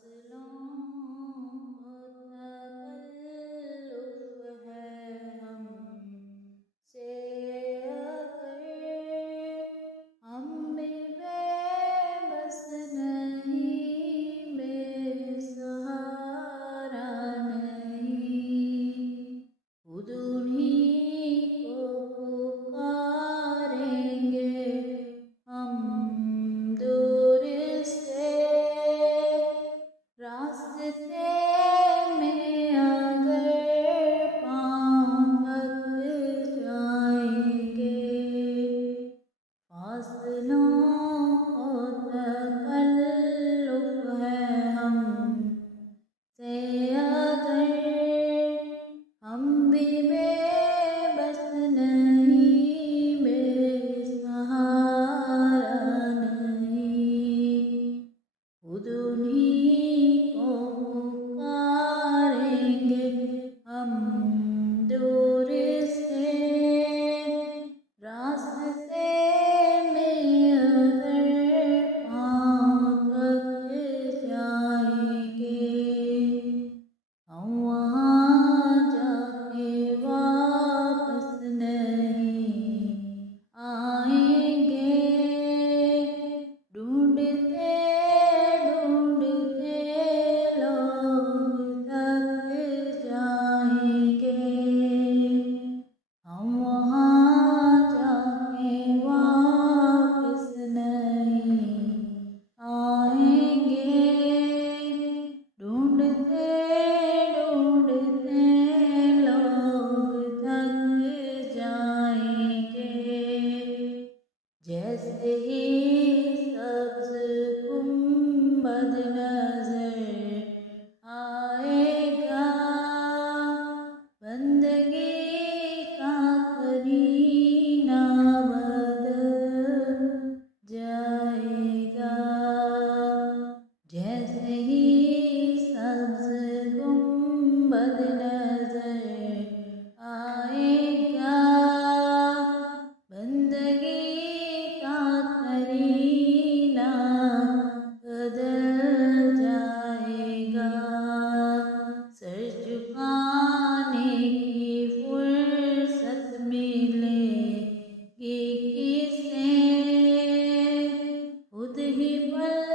फासलों को तकल्लुफ़ है हमसे अगर हम भी बेबस नहीं, बेसहारा नहीं, खुद उन्हीं को पुकारेंगे हम दूर से। रास्ते में अगर पाँव थक जाएंगे, फासलों को तकल्लुफ़ है हमसे अगर हम भी बेबस नहीं, बेसहारा नहीं, खुद उन्हीं को पुकारेंगे हम दूर से। रास्ते में अगर पाँव थक जाएंगे, हम वहाँ जाके वापस नहीं आएंगे। ढूंढते ढूंढते लोग थक जाएंगे, हम वहाँ जाके वापस नहीं आएंगे। ढूंढते ढूंढते लोग थक जाएंगे। जैसे ही सब्ज़ गुंबद नज़र आएगा, बंदगी का करीना बदल जाएगा। जैसे ही सब्ज़ गुंबद नज़र आएगा, बंदगी का करीना बदल जाएगा। सर झुकाने की फुर्सत मिलेगी किसे, खुद ही पल